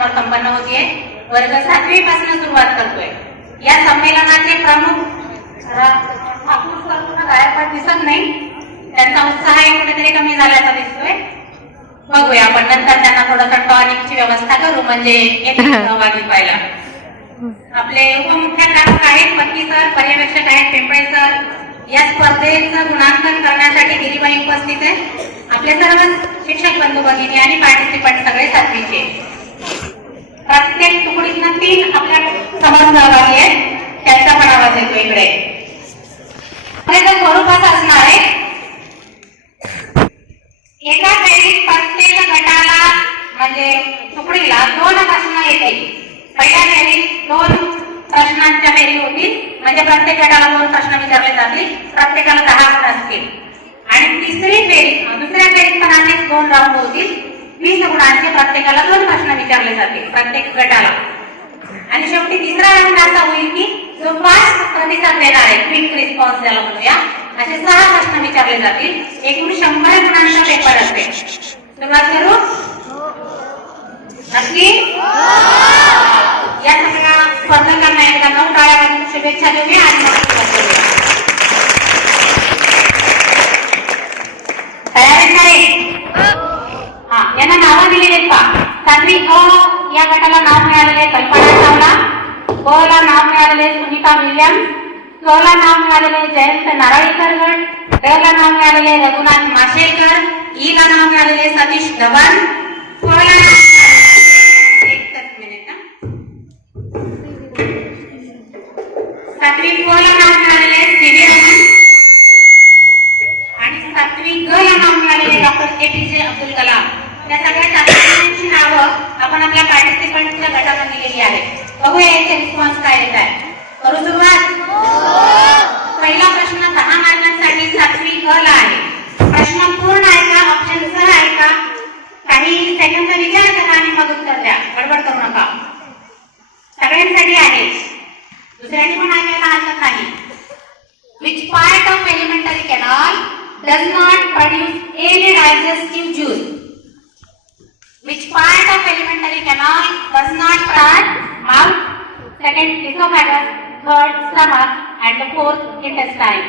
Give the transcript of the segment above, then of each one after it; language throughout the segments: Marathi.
आपल्यासमोर संपन्न होतीये. वर्ग सातवी पासून सुरुवात करतोय. या संमेलनाचे प्रमुख गायकवाड दिसत नाही. त्यांचा उत्साह कुठेतरी कमी झाल्याचा दिसतोय. बघूया आपण नंतर त्यांना थोडंसं टॉनिकची व्यवस्था करू म्हणजे सहभागी व्हायला. आपले उपमुख्याध्यापक आहेत पत्नी सर पर्यवेक्षक आहेत पिंपळे सर. या स्पर्धेचं गुणांकन करण्यासाठी गिरीबाई उपस्थित आहे आपले सर्व शिक्षक बंधू भगिनी आणि पार्टिसिपंट सगळे सातवीचे प्रत्येक तुकडीतनं तीन आपल्यासमोर सहभागी आहेत त्यांचा पण आवाज येतो इकडे. त्याचं असणार आहे एका वेळी प्रत्येक गटाला म्हणजे तुकडीला दोन प्रश्न येतील पहिल्या वेळी दोन प्रश्नांच्या फेरी होतील म्हणजे प्रत्येक गटाला दोन प्रश्न विचारले जातील. प्रत्येकाला दहा असतील. आणि तिसरी फेरी दुसऱ्या फेरीत पण अनेक दोन राऊंड होतील. वीस गुणांचे प्रत्येकाला दोन प्रश्न विचारले जाते प्रत्येक गटाला. आणि शेवटी तिसरा राऊंड असा होईल की जो फास्ट प्रतिसाद देणार आहे क्विक रिस्पॉन्स ज्याला म्हणूया असे सहा प्रश्न विचारले जातील. एकूण शंभर गुणांचा पेपर असेल सुरुवात करू? नक्की? या सगळ्या स्पर्धकांना एकदा नऊ टाळ्यापासून शुभेच्छा देऊया आणि तयार आहेत हा यांना नावं दिलेली आहेत का सातवी अ या गटाला नाव मिळालेले कल्पना चावला ब ला नाव मिळालेले सुनीता विल्यम्स क ला नाव मिळालेले जयंत नारळीकर गट ड ला नाव मिळालेले रघुनाथ माशेलकर ई ला नाव मिळालेले सतीश धवन फ ला नाव मिळालेले- एकच मिनिट हा. सातवी फ ला नाव मिळालेले सी व्ही रमण आणि सातवी ग या नाव मिळालेले डॉक्टर ए पी जे अब्दुल कलाम त्या सगळ्या शास्त्रज्ञांची नावं आपण आपल्या पार्टिसिपंटच्या गटाला दिलेली आहेत बघूया याचे रिस्पॉन्स काय येत आहे करू सुरुवात पहिला प्रश्न दहा मार्कांसाठी सातवी ग ला आहे प्रश्न पूर्ण आहे का ऑप्शन सह आहे का काही सेकंदचा विचार करा आणि मग उत्तर द्या गडबड करू नका सगळ्यांसाठी आहे दुसऱ्यांनी पण ऐकायला हरकत नाही which part of alimentary canal does not produce any digestive juice? Which part of alimentary canal does not start mouth, second esophagus, third stomach, and the fourth intestine?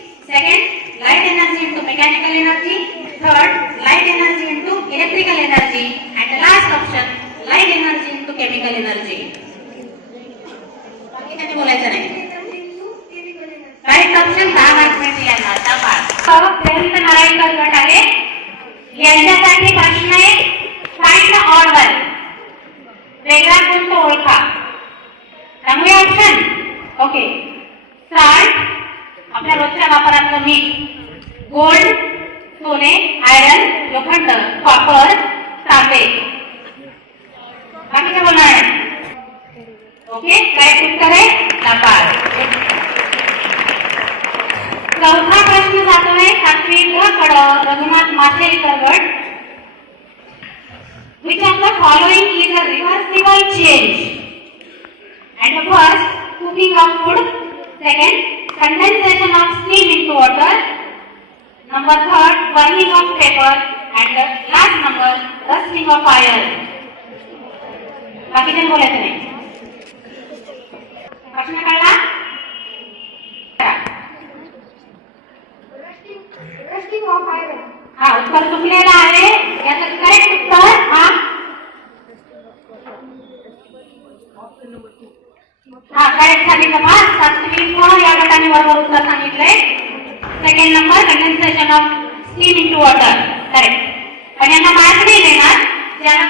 Second, light energy into mechanical energy. Third, light energy into electrical energy. And the last option, light energy into chemical energy. बाकी बोलायचं नाही राईट ऑप्शन दहा मार्क मिळतील यांना आता पाच नारायणकर गट आहे यांच्यासाठी प्रश्न आहे फाइंड ऑड वन वेगळा कोणतो ओळखा त्यामुळे ऑप्शन ओके स्टार्ट आपल्या रोजच्या वापरातलं मीठ गोल्ड सोने आयरन लोखंड कॉपर तांबे. बाकी काय बोलणार? ओके काय उत्तर आहे? तपास चौथा प्रश्न जातोय सातवी कड रघुनाथ माशेलकर गट which of the following is a reversible change? And the first cooking of food. Second condensation of steam into water number third burning of paper and the last number rusting of iron बाकीचे बोलायचं नाही प्रश्न कळला Resting of iron. हा उत्तर चुकलेलं आहे याचं करेक्ट उत्तर हा हा करेक्ट सांगितलं पहा सातवी क या गटाने बरोबर उत्तर सांगितलंय. Second number condensation of steam into water correct पण यांना मार्क नाही देणार. ज्याला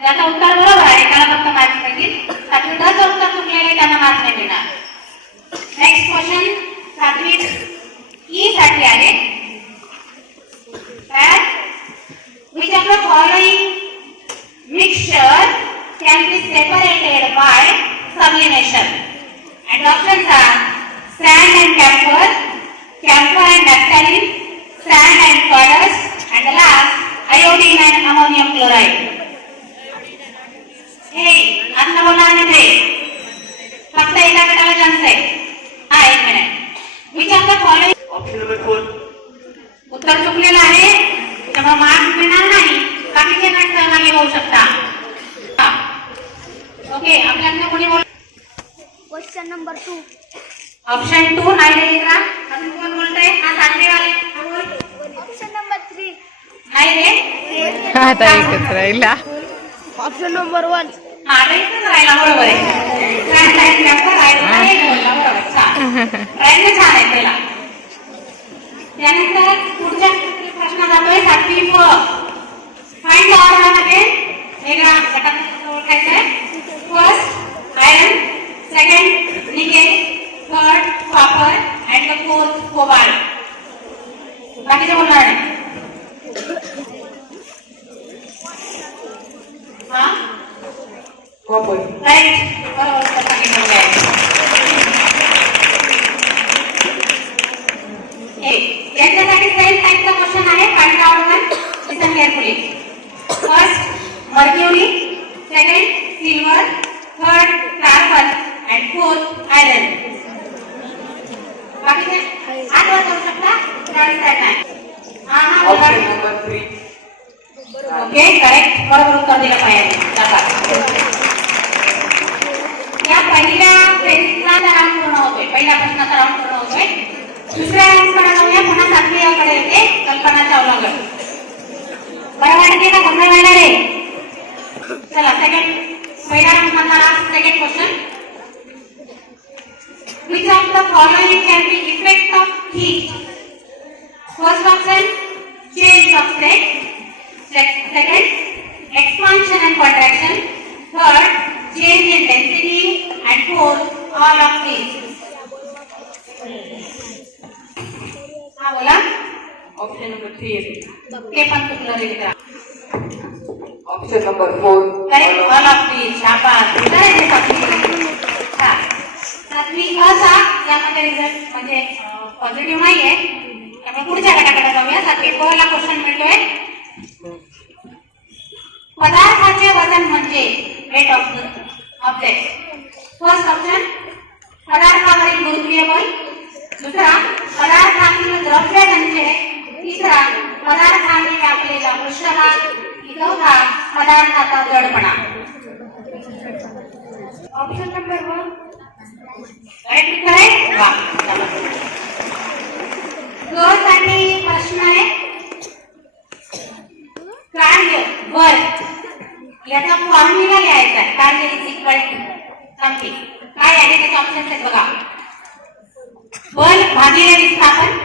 ज्याचं उत्तर बरोबर आहे त्याला फक्त मार्क्स मिळतील सातवी ड उत्तर चुकलेले त्यांना मार्क्स नाही देणार. नेक्स्ट क्वेश्चन सातवी ई साठी आहे. That which of the following mixture can be separated by salination. And options are sand and camphor, camphor and naphthalene, sand and sawdust, and the last iodine and ammonium chloride. हे आता बोला आणि ते फक्त एका गटाला चान्स आहे हा एक मिनिट विचार the following option number four उत्तर चुकलेलं आहे. त्यामुळे मार्क्स मिळणार नाही. बाकीचे गट सहभागी होऊ शकता. हा. ओके आपल्याकडे कोणी बोल question number two option two नाही रे लेकरा. अजून कोण बोलतंय? हा सातवीवाले हा बोल. ऑप्शन नंबर थ्री नाही रे. आता एकच राहिला. ऑप्शन नंबर वन हा आता इथंच राहिला बरोबर आहे. छान हा, प्रयत्न आहे. पहिला. त्यानंतर पुढच्या प्रश्न जातोय सातवी प. फाइंड ऑर्डरमध्ये वेगळा घटक ओळखायचा आहे. First iron second nickel third copper and the fourth cobalt बाकीचे बोलणार नाही हा? कॉपर राईट बरोबर सांगितलेलं आहे याच्यासाठी सेम टाईपचा क्वेश्चन आहे. Odd one listen carefully first mercury second silver third carbon and fourth iron बाकीचे हात वर करू शकता थर्ड नाही हा हा बोला. Option number three okay correct बरोबर उत्तर दिलं पाहिजे. या पहिल्या फेरीचा राऊंड पूर्ण होतोय. पहिल्या प्रश्नाचा राऊंड पूर्ण होतोय. दुसऱ्या राऊंडकडे जाऊया. पुन्हा सातवीकडे येते? कल्पना चावलाकडे बरं वाटते का? गोंधळ रे चला second heat? First option, change of state. Sec- Second, expansion and contraction. Third, change in density. And fourth, all of these. हा बोला ऑप्शन नंबर थ्री ते पण चुकलं रे मित्रा option number four correct all of these शाबास करायचे सातवी हा सातवी असा यामध्ये रिझल्ट म्हणजे पॉझिटिव्ह नाहीये. त्यामुळे पुढच्या गटाकडे जाऊया. सातवी क ला क्वेश्चन मिळतोय पदार्थाचे वजन म्हणजे weight of object first option पदार्थावरील गुरुत्वीय बल. दुसरा पदार्थातील द्रव्य म्हणजे तिसरा पदार्थाने व्यापलेला पृष्ठभाग चौथा पदार्थाचा जडपणा option number one correct correct वा चला साठी प्रश्न आहे कार्य वर याचा फॉर्म्युला लिहायचा आहे कार्य इज इक्वल टू समथिंग काय आहे त्याचे ऑप्शन आहेत बघा बल भागिले विस्थापन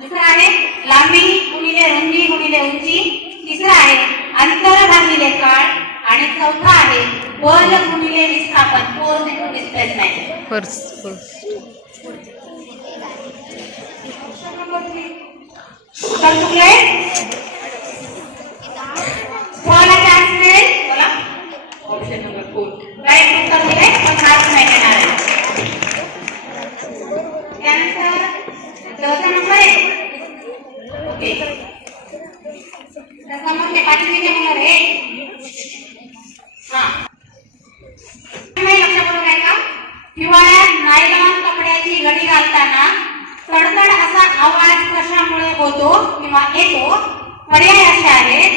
दुसरं आहे लांबी गुणिले रुंदी गुणिले उंची तिसरं आहे अंतर भागिले काळ आणि चौथा आहे बल गुणिले विस्थापन फोर्स इंटू डिस्प्लेसमेंट फर्स्ट उत्तर चुकलंय तुम्हाला चान्स मिळेल? बोला. ऑप्शन नंबर फोर राईट उत्तर दिलंय पण मार्क्स नाही आहे. त्यानंतर चौथा नंबर ओके नंबर हा नाही लक्षात पडू काय का हिवाळ्यात नायलॉन कपड्याची घडी घालताना तडतड असा आवाज कशामुळे होतो किंवा येतो पर्याय असे आहेत.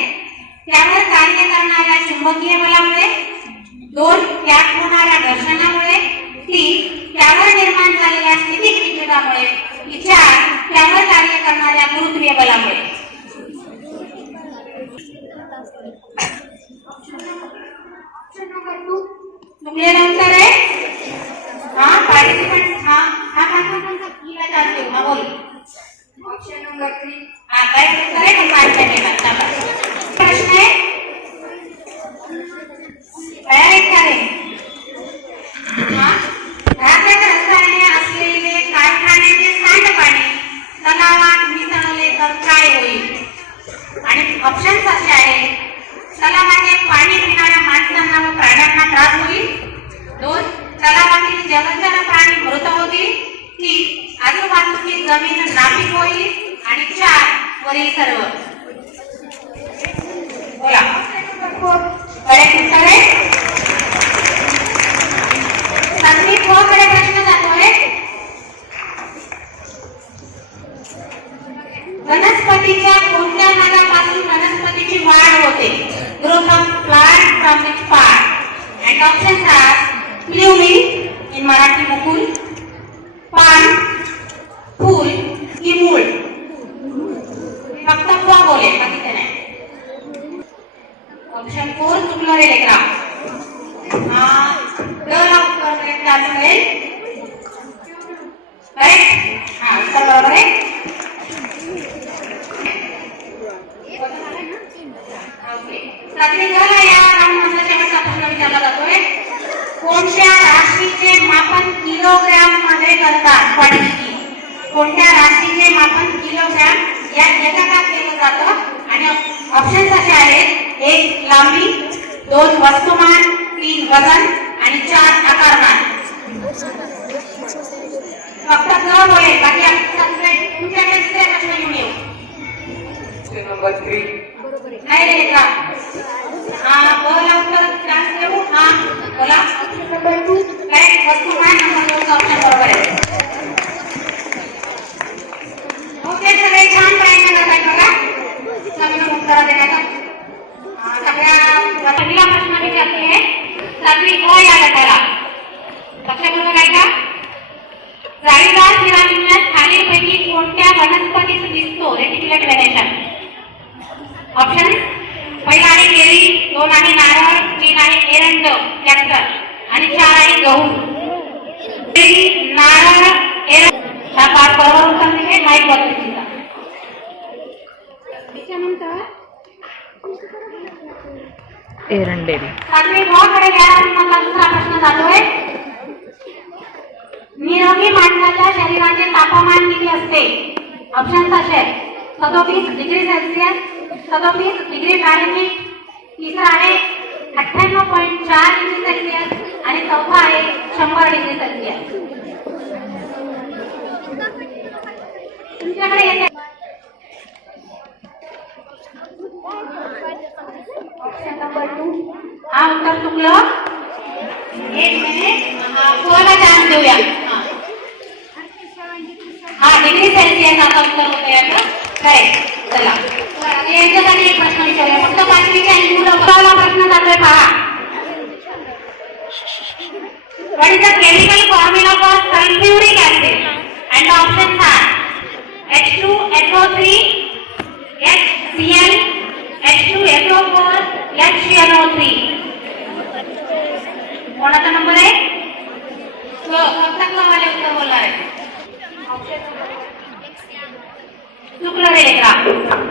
त्यावर कार्य करणाऱ्या चुंबकीय बलामुळे दोन त्यात होणाऱ्या घर्षणामुळे तीन त्यावर निर्माण झालेल्या स्थितिक विद्युतामुळे चार त्यावर कार्य करणाऱ्या गुरुत्वीय बलामुळे. चुकलेलं आहे. हा पार्टिसिपंट हा हा हा बोल. ऑप्शन नंबर थ्री हा काय उत्तर आहे पण मार्क नाही Clearly, in activity Option number three. नाही रे का हा चान्स देऊ. हा नंबर टू नंबर ऑप्शन बरोबर आहे? ओके सगळे छान प्रयत्न करताय बघा. नवीन उत्तर देण्याचा सगळ्या पहिला प्रश्न विचारते सातवी अ या गटाला. लक्षपूर्वक आहे का? जाळीदार पिरामिड खालीलपैकी कोणत्या वनस्पतीत दिसतो? रेटिक्युलर व्हेनेशन ऑप्शन पहिला आहे केळी दोन आहे नारळ तीन आहे एरंड कॅप्टर आणि चार आहे गहू. नारळ एरंड. हा पाच बरोबर उत्तर दिले नाही पद्धतीचा त्याच्यानंतर एरंडेल सातवी ब कडे गेल्यानंतर दुसरा प्रश्न जातोय. निरोगी माणसाच्या शरीराचे तापमान किती असते? ऑप्शन असे सदोतीस डिग्री सेल्सिअस सदोतीस डिग्री फॅरेनहीट तिसरा आहे अठ्ठ्याण्णव पॉईंट चार डिग्री सेल्सिअस आणि चौथा आहे शंभर डिग्री सेल्सिअस. तुमच्याकडे येते. ऑप्शन नंबर टू हा उत्तर चुकलं. एक मिनिट हा कोणाला चान्स देऊया? हा. डिग्री सेल्सिअस आता उत्तर होतं याचं करेक्ट चला. यांच्यासाठी एक प्रश्न विचारूया फक्त पाचवीच्या आणि मुलं पहिला प्रश्न जातोय पहा. What is the chemical formula for sulfuric acid? And the options are H2SO3, HCl, H2SO4, HCNO3. कोणाचा नंबर आहे? क फक्त क वाले उत्तर बोलणार आहे चुकलं रे का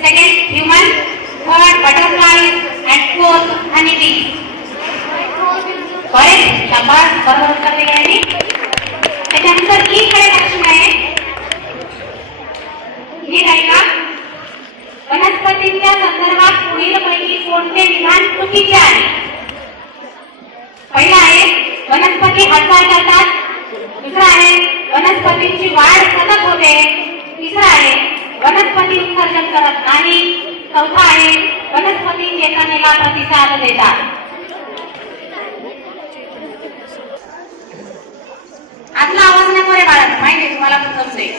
Second, human. Third, देऊ And fourth, honeybee. Three human bee शाबास बरोबर उत्तर आहे त्याच्यानंतर ई कडे लक्ष आहे हे ऐका वनस्पतींच्या संदर्भात पुढील पैकी कोणते विधान चुकीचे आहे? पहिला आहे वनस्पती हालचाल करतात. दुसरा आहे वनस्पतींची वाढ सतत होते. तिसरा आहे वनस्पती उत्सर्जन करत नाही. चौथा आहे वनस्पती चेतनेला प्रतिसाद देतात. आतला आवाज नाही बरे बाळा माहिती तुम्हाला पण समजेल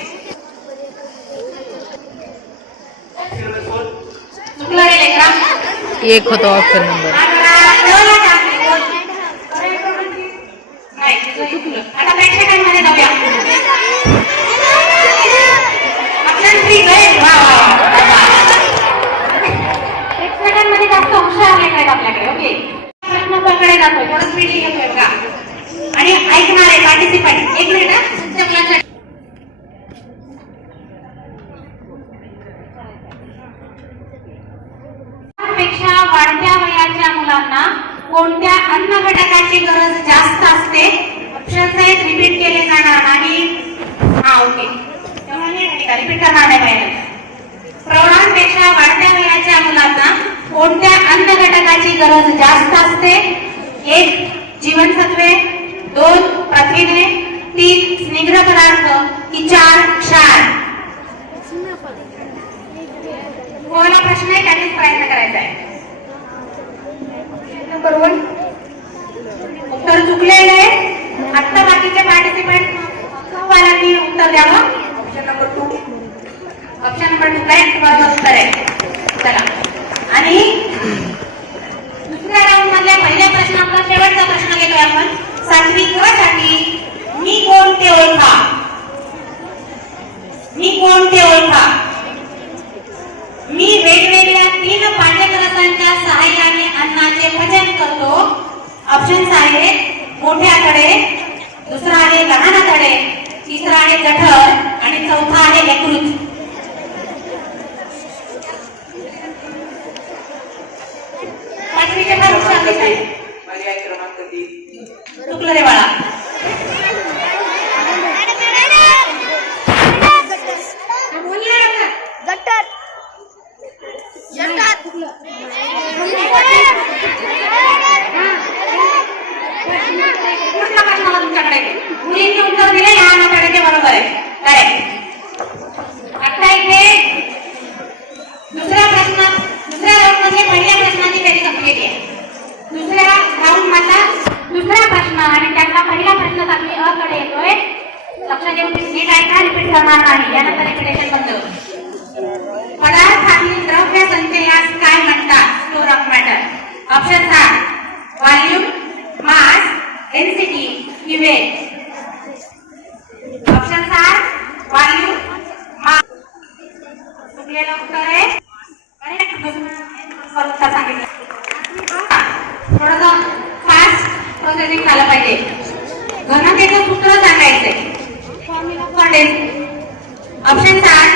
रे एक होतो ऑप्शन नंबर आता प्रेक्षकांमध्ये जाऊया ऑप्शन थ्री वा वा वा. प्रेक्षकांमध्ये जास्त हुशार लेख आहेत आपल्याकडे ओके प्रश्नकडे जातोय थोडं स्पीड घेतोय बघा आणि ऐकणारे पार्टिसिपंट एक मिनिट हा. तुमच्या मुलांसाठी पेक्षा वाढत्या वयाच्या मुलांना कोणत्या अन्न घटकाची गरज जास्त असते ऑप्शन आहेत रिपीट केले जाणार नाही हा ओके रिपीट करणार नाही पाहिजे प्रौढांपेक्षा वाढत्या वयाच्या मुलांना कोणत्या अन्न घटकाची गरज जास्त असते एक जीवनसत्वे दोन प्रथिने तीन स्निग्ध पदार्थ की चार क्षार कोणाला प्रश्न आहे त्यांनीच प्रयत्न करायचा आहे नंबर वन उत्तर चुकलेलं आहे आत्ता बाकीचे पार्टिसिपेंट वाल्यांनी उत्तर द्यावं. Option number two option number two काय? किंवा उत्तर आहे चला. आणि दुसऱ्या राऊंड मधल्या पहिल्या प्रश्न आपला शेवटचा प्रश्न घेतोय आपण. सातवी साठी मी कोण ते ओळखा. मी कोण ते ओळखा. मी वेगवेगळ्या तीन पाठ्यक्रमांच्या सहाय्याने अन्नाचे भजन करतो. ऑप्शन्स आहेत मोठे आतडे दुसरा आहे लहान आतडे तिसरा आहे जठर आणि चौथा आहे यकृत. पाचवीचे फार क्रमांक तीन. चुकलं रे बाळा गटर पुढचा प्रश्न मला तुमच्याकडे मुलींनी उत्तर दिले लहान आतड्याचे बरोबर आहे करेक्ट आता इथे दुसऱ्या प्रश्न दुसऱ्या राऊंडमध्ये पहिल्या प्रश्नाची बेरीज संपलेली आहे दुसऱ्या राऊंड मधला दुसरा प्रश्न आणि त्यातला पहिला प्रश्न चांगली अ कडे येतोय लक्ष देऊन नीट ऐका रिपीट करणार नाही यानंतर रिपिटेशन बंद पदार्थातील द्रव्य संचयास काय म्हणतात स्टोर ऑफ मॅटर ऑप्शन हा व्हॉल्यूम मास डेन्सिटी की वेट ऑप्शन चार व्हॉल्यूम मास चुकलेलं उत्तर आहे करेक्ट सांगितलं थोडंसं फास्ट प्रोसेसिंग झालं पाहिजे. घनतेचं सूत्र सांगायचंय. ऑप्शन चार.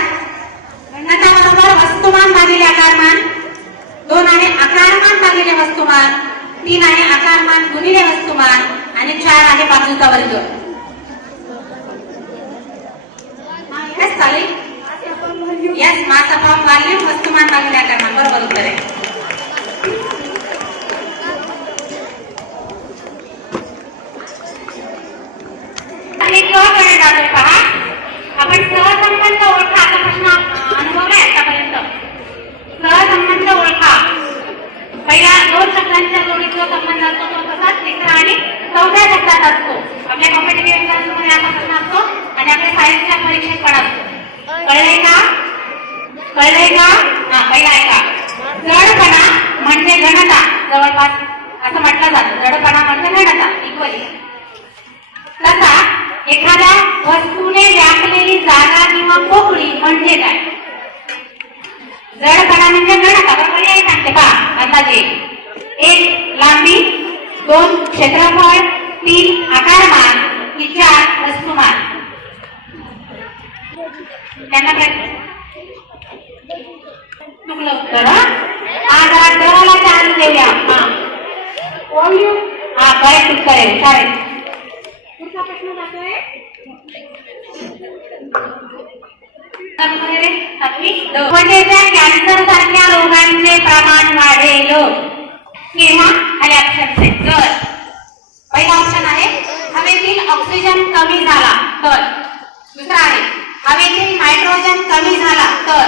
घनता बरोबर वस्तुमान भागिले आकारमान. दोन आहे आकारमान भागिले वस्तुमान. तीन आहे आकारमान गुणिले वस्तुमान. आणि चार आहे बाजूचा वर्ग. Yes, चालेल यस मास अपॉन व्हॉल्यूम वस्तुमान भागिले आकारमान. बरोबर उत्तर आहे. आणि क कडे जातोय पहा? आपण सहसंबंध ओळखा. असा प्रश्न अनुभवलाय आतापर्यंत. सहसंबंध ओळखा. पहिला दोन शब्दांच्या जोडीत जो संबंध असतो तो तसाच तिसरा आणि चौथ्या शब्दात असतो. आपल्या कॉम्पिटेटिव्ह एक्झाम्समध्ये असा प्रश्न असतो आणि आपल्या सायन्सच्या परीक्षेत पण असतो. कळलंय का? कळलंय का? हा पहिला ऐका जडपणा म्हणजे घनता. जवळपास असं म्हटलं जातं. जडपणा म्हणजे घनता इक्वली तसा एखाद्या वस्तूने व्यापलेली जागा किंवा पोकळी म्हणजे काय? जडपणा म्हणजे घनता बरोबर हे सांगते. पहा अंदाजे एक लांबी दोन क्षेत्रफळ तीन आकारमान की चार वस्तुमान. त्यांना प्रश्न चुकलं उत्तर हा? हा, चालू देऊया हा व्हॉल्यूम हा करेक्ट उत्तर आहे चालेल. पुढचा प्रश्न जातोय. कॅन्सर सारख्या रोगांचे प्रमाण वाढेल. केव्हा? खाली ऑप्शन तर पहिला ऑप्शन आहे हवेतील ऑक्सिजन कमी झाला. तर दुसरा आहे हवेतील नायट्रोजन कमी झाला. तर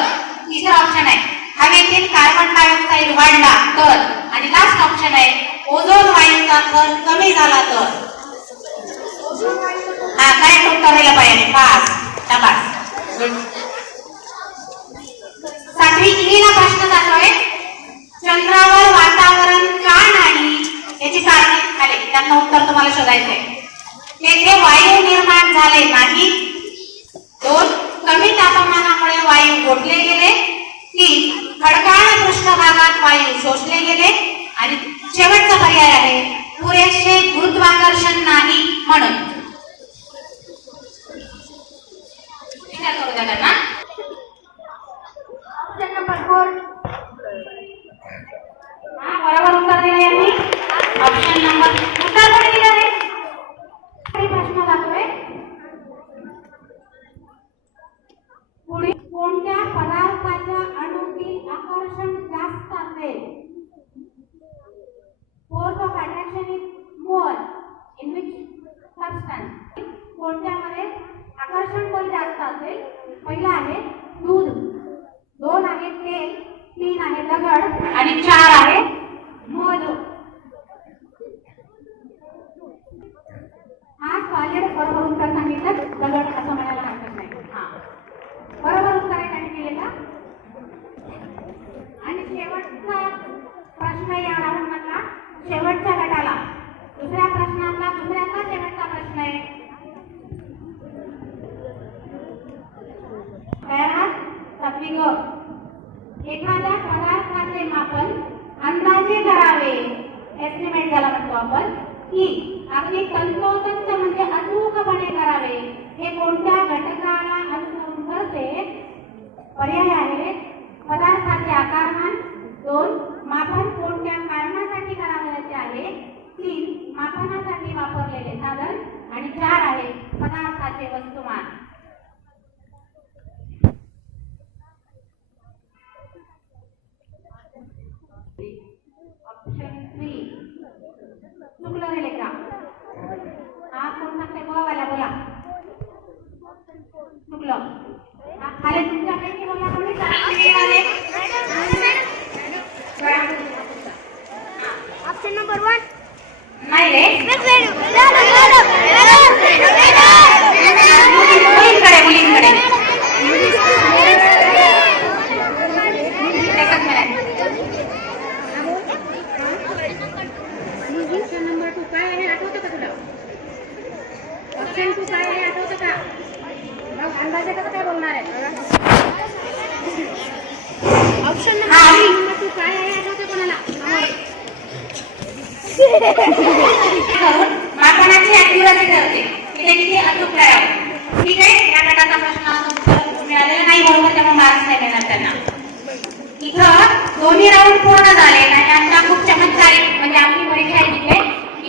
तिसरा ऑप्शन आहे हवेतील कार्बन डायऑक्साईड वाढला. तर आणि लास्ट ऑप्शन आहे ओझोन वायूचा थर कमी झाला. तर हा काय उत्तर द्यायला पाहिजे पास तपास सातवी इलीला प्रश्न जातोय चंद्रावर वातावरण का नाही याची कारणे आले त्यांना उत्तर तुम्हाला शोधायचंय तेथे वायू निर्माण झाले नाही दोन कमी तापमानामुळे वायू गोठले गेले तीन खडकाळ पृष्ठभागात वायू शोषले गेले आणि शेवटचा पर्याय आहे पुरेसे गुरुत्वाकर्षण नाही म्हणून. 大家好，我是小红。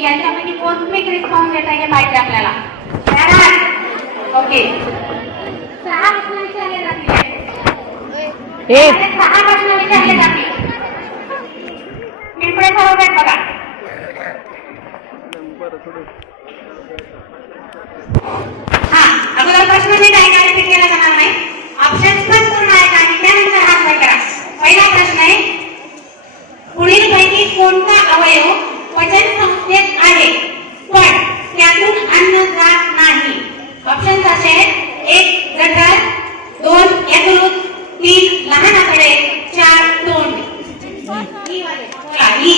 यांच्यापैकी कोण क्विक रिस्पॉन्स देत हे पाहिजे आपल्याला. ओके सहा प्रश्न विचारले जाते सहा प्रश्न विचारले जाते मी पुढे बघा. हा अगोदर प्रश्न मी काय काय केला जाणार नाही. ऑप्शन्स पण आहेत आणि त्यानंतर हात करा पहिला प्रश्न आहे पुढील पैकी कोणता अवयव पचन संस्थेत आहे. पण त्यातून अन्न जात नाही. ऑप्शन असे एक जठर. दोन यकृत. तीन लहान आकडे चार तोंड. काही.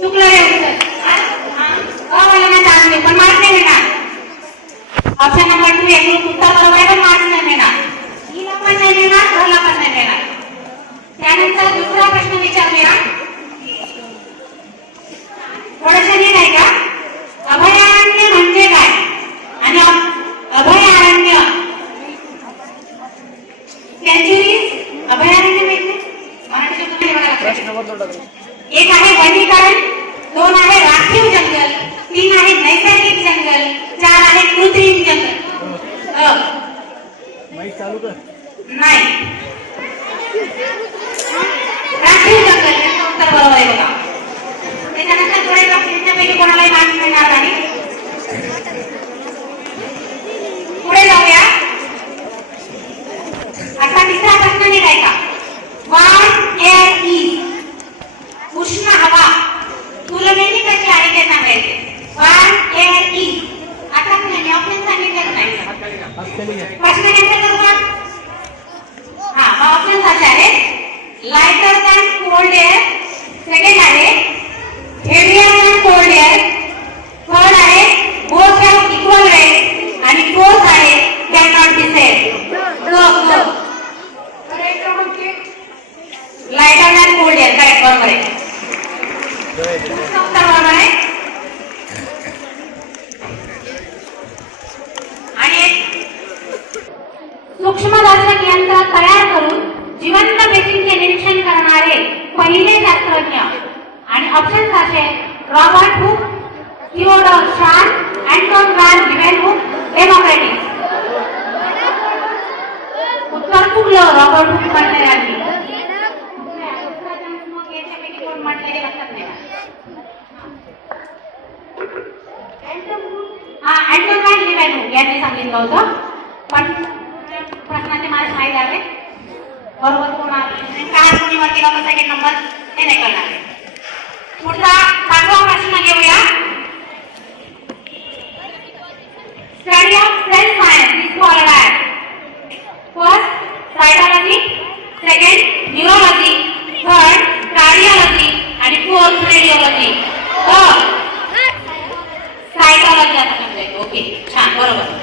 चुकलं रे पण मार्क ऑप्शन नंबर टू यकृत খুশি না वापर म्हटले आधी मग याने सांगितलं होतं. पण प्रश्नाचे मला माहीत आले बरोबर कोण काय कोणीवर केला होता नाही करणार पुढचा प्रश्न घेऊया. Study of self science first cytology second neurology third cardiology आणि फोर्थ रेडिओलॉजी सायटॉलॉजी आता म्हणजे. ओके छान बरोबर.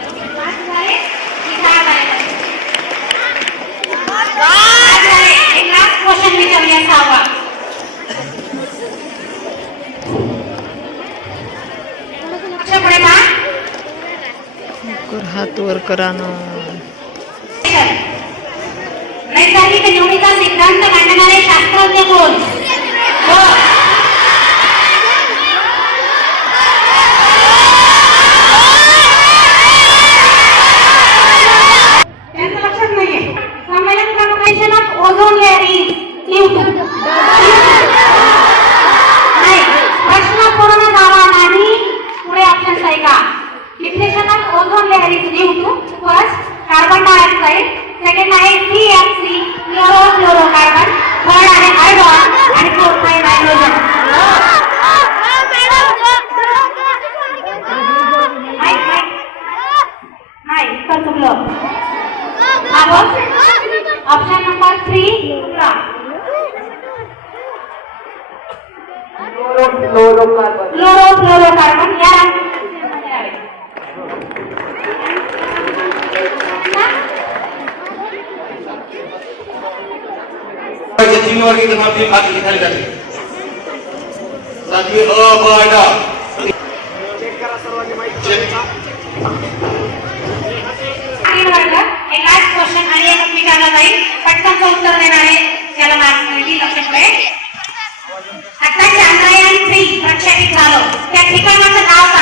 क्वेश्चन विचारूया सहावा. हात वर करा ना. निवडीचा सिद्धांत मांडणारे शास्त्रज्ञ कोण ब. त्यांचं लक्षात नाहीये संमेलन प्रमुखांचे नाव ओझोन लेअर इज न्यूटन नाही प्रश्न पूर्ण झाला नाही पुढे ऑप्शन आहे का definition of ozone layer is Newton first carbon dioxide second आहे C F C chlorofluorocarbon third आहे आयरॉन आणि फोर्थ आहे नायट्रोजन नाही नाही. तर चुकलं? ऑप्शन नंबर थ्री चुकला. क्लोरो फ्लोरोकार्बन या तीन वर्ग क्रमांक खात लिखायला जाते सातवी अ ब ड चेक. तीन वर्ग एक लास्ट क्वेश्चन आणि एक विचारला जाईल पटकनचं उत्तर देणार आहे त्याला मार्क्स मिळतील लक्ष पुढे. आता चांद्रयान थ्री प्रक्षेपित झालं. त्या ठिकाणाचं नाव